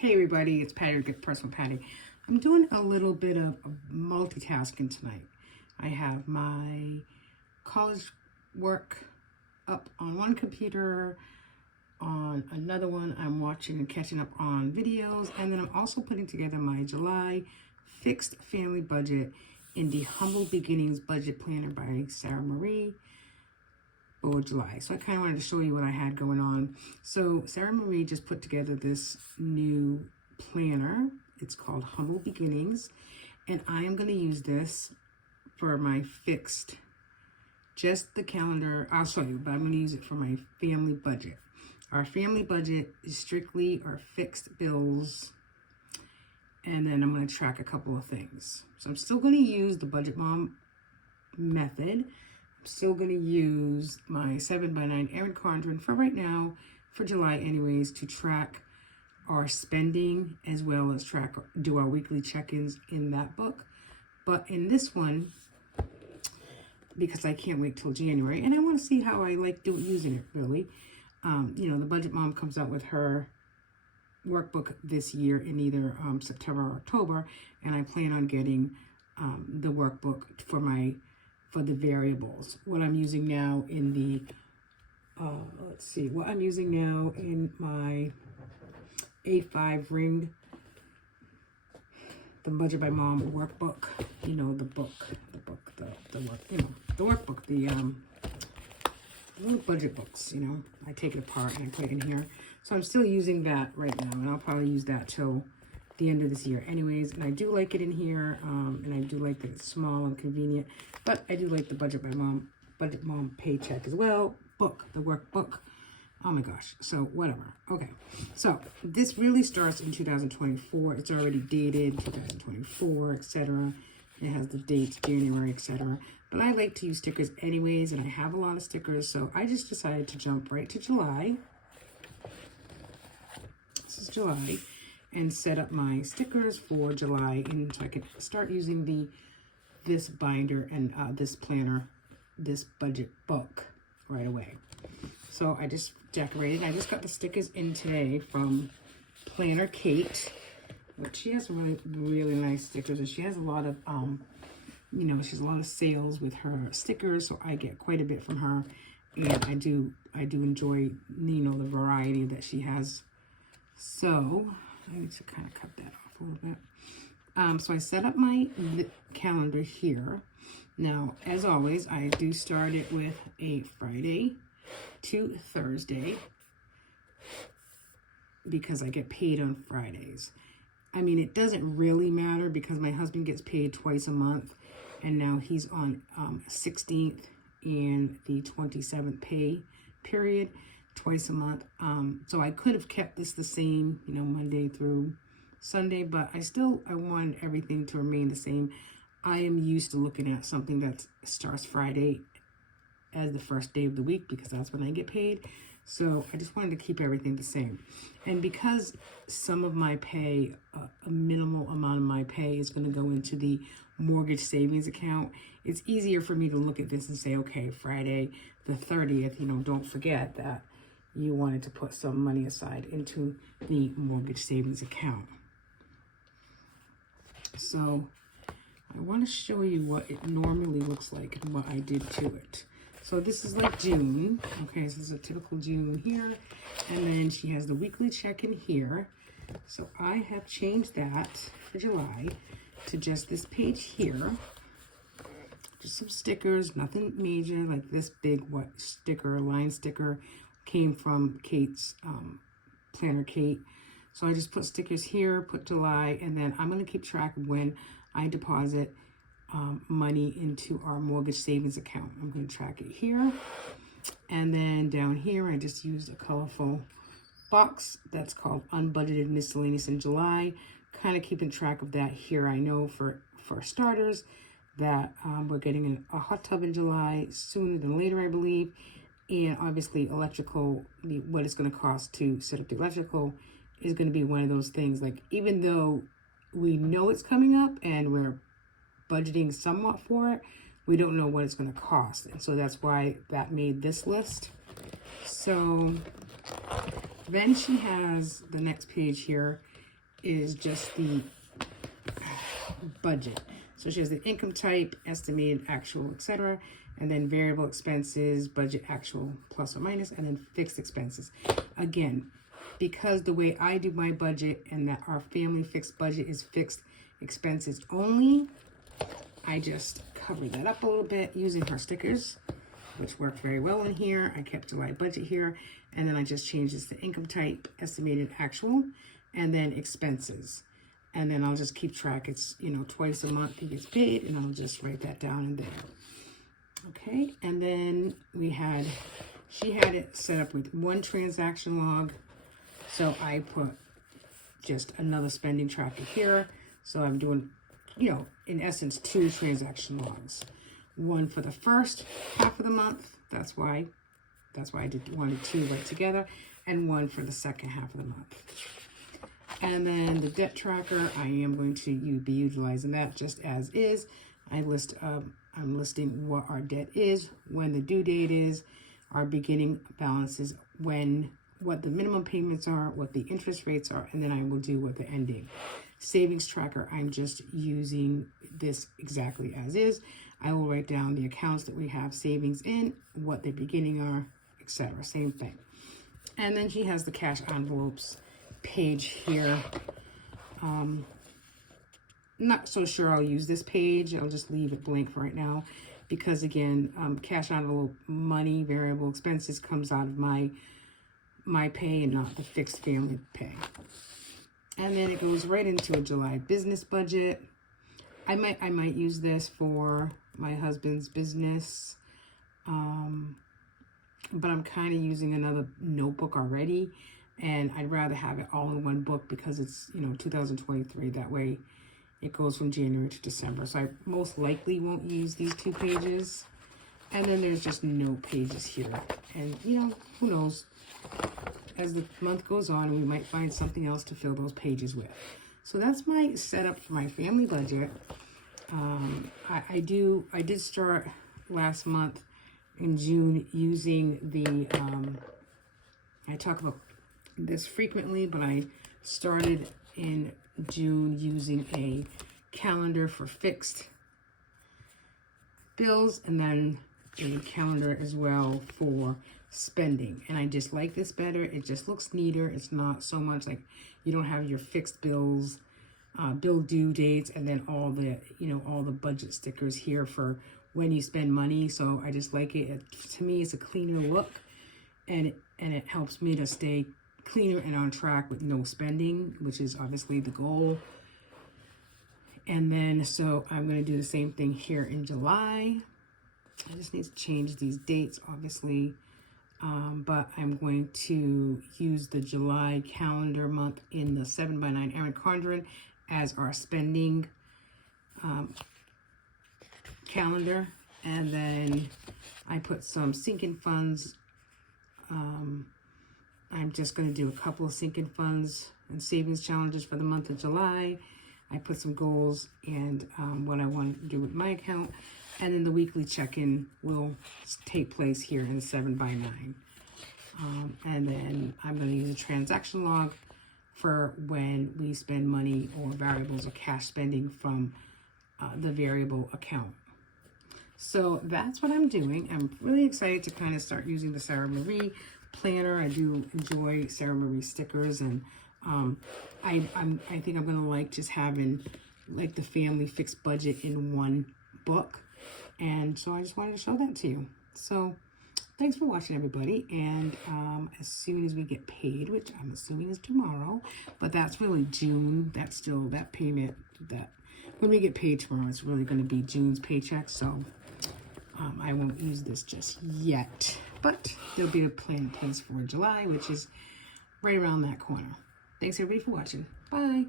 Hey everybody, it's Patty, Good Personal Patty. I'm doing a little bit of multitasking tonight. I have my college work up on one computer, on another one I'm watching and catching up on videos, and then I'm also putting together my July fixed family budget in the Humble Beginnings Budget Planner by Sara Marie for July. So I kind of wanted to show you what I had going on. So Sara Marie just put together this new planner. It's called Humble Beginnings, and I am going to use this for my fixed, just the calendar. I'll show you, but I'm going to use it for my family budget. Our family budget is strictly our fixed bills, and then I'm going to track a couple of things. So I'm still going to use the Budget Mom method. I'm still going to use my 7x9 Erin Condren for right now, for July anyways, to track our spending as well as do our weekly check-ins in that book. But in this one, because I can't wait till January, and I want to see how I like using it really. You know, the Budget Mom comes out with her workbook this year in either September or October, and I plan on getting the workbook for the variables. What I'm using now in the what I'm using now in my A5 ring, the Budget by Mom workbook. You know, the workbook, the little budget books. You know, I take it apart and I put it in here. So I'm still using that right now, and I'll probably use that till the end of this year anyways. And I do like it in here, and I do like that it's small and convenient, but I do like the Budget Mom paycheck as well. The workbook. Oh my gosh. So whatever. Okay. So this really starts in 2024. It's already dated 2024, etc. It has the dates, January, etc. But I like to use stickers anyways, and I have a lot of stickers, so I just decided to jump right to July. This is July, and set up my stickers for July, and so I can start using this binder and this planner, this budget book right away. So I just decorated. I just got the stickers in today from Planner Kate, but she has really, really nice stickers, and she has a lot of, you know, she has a lot of sales with her stickers, so I get quite a bit from her, and I do enjoy, you know, the variety that she has. So I need to kind of cut that off a little bit. So I set up my calendar here. Now, as always, I do start it with a Friday to Thursday because I get paid on Fridays. I mean, it doesn't really matter because my husband gets paid twice a month, and now he's on 16th and the 27th pay period, twice a month. So I could have kept this the same, you know, Monday through Sunday, but I wanted everything to remain the same. I am used to looking at something that starts Friday as the first day of the week because that's when I get paid. So I just wanted to keep everything the same. And because some of my pay, a minimal amount of my pay is going to go into the mortgage savings account, it's easier for me to look at this and say, okay, Friday the 30th, you know, don't forget that you wanted to put some money aside into the mortgage savings account. So I want to show you what it normally looks like and what I did to it. So this is like June. Okay, so this is a typical June here. And then she has the weekly check-in here. So I have changed that for July to just this page here. Just some stickers, nothing major, like this big white sticker, line sticker came from Kate's Planner Kate. So I just put stickers here, put July, and then I'm going to keep track of when I deposit money into our mortgage savings account. I'm going to track it here. And then down here, I just used a colorful box that's called Unbudgeted Miscellaneous in July. Kind of keeping track of that here. I know for starters that we're getting a hot tub in July sooner than later, I believe. And obviously electrical, what it's going to cost to set up the electrical is going to be one of those things. Like, even though we know it's coming up and we're budgeting somewhat for it, we don't know what it's going to cost. And so that's why that made this list. So then she has the next page here is just the budget. So she has the income type, estimated, actual, etc., and then variable expenses, budget, actual, plus or minus, and then fixed expenses. Again, because the way I do my budget and that our family fixed budget is fixed expenses only, I just covered that up a little bit using her stickers, which worked very well in here. I kept July budget here, and then I just changed this to income type, estimated, actual, and then expenses. And then I'll just keep track. It's, you know, twice a month he gets paid, and I'll just write that down in there. Okay, and then she had it set up with one transaction log. So I put just another spending tracker here. So I'm doing, you know, in essence, 2 transaction logs. One for the first half of the month. That's why I wanted 2 right together, and one for the second half of the month. And then the debt tracker, I am going to be utilizing that just as is. I'm listing what our debt is, when the due date is, our beginning balances, what the minimum payments are, what the interest rates are, and then I will do what the ending. Savings tracker, I'm just using this exactly as is. I will write down the accounts that we have savings in, what the beginning are, etc. Same thing. And then she has the cash envelopes page here. Not so sure I'll use this page. I'll just leave it blank for right now because, again, cash envelope money, variable expenses comes out of my pay and not the fixed family pay. And then it goes right into a July business budget. I might use this for my husband's business, but I'm kind of using another notebook already, and I'd rather have it all in one book because it's, you know, 2023. That way it goes from January to December. So I most likely won't use these 2 pages. And then there's just note pages here. And, you know, who knows? As the month goes on, we might find something else to fill those pages with. So that's my setup for my family budget. I did start last month in June using the, I talk about this frequently, but I started in June using a calendar for fixed bills and then a calendar as well for spending. And I just like this better. It just looks neater. It's not so much like you don't have your fixed bills, bill due dates, and then all the, you know, all the budget stickers here for when you spend money. So I just like it. To me, it's a cleaner look, and it helps me to stay cleaner and on track with no spending, which is obviously the goal. And then, so I'm going to do the same thing here in July. I just need to change these dates, obviously. But I'm going to use the July calendar month in the 7x9 Erin Condren as our spending calendar. And then I put some sinking funds. I'm just going to do a couple of sinking funds and savings challenges for the month of July. I put some goals and what I want to do with my account. And then the weekly check-in will take place here in 7x9. And then I'm going to use a transaction log for when we spend money or variables or cash spending from the variable account. So that's what I'm doing. I'm really excited to kind of start using the Sara Marie planner. I do enjoy Sara Marie stickers, and I think I'm gonna like just having like the family fixed budget in one book. And so I just wanted to show that to you. So thanks for watching, everybody. And as soon as we get paid, which I'm assuming is tomorrow, but that's really June. That's still that payment that when we get paid tomorrow, it's really going to be June's paycheck. So I won't use this just yet, but there'll be a plan in place for July, which is right around that corner. Thanks everybody for watching. Bye.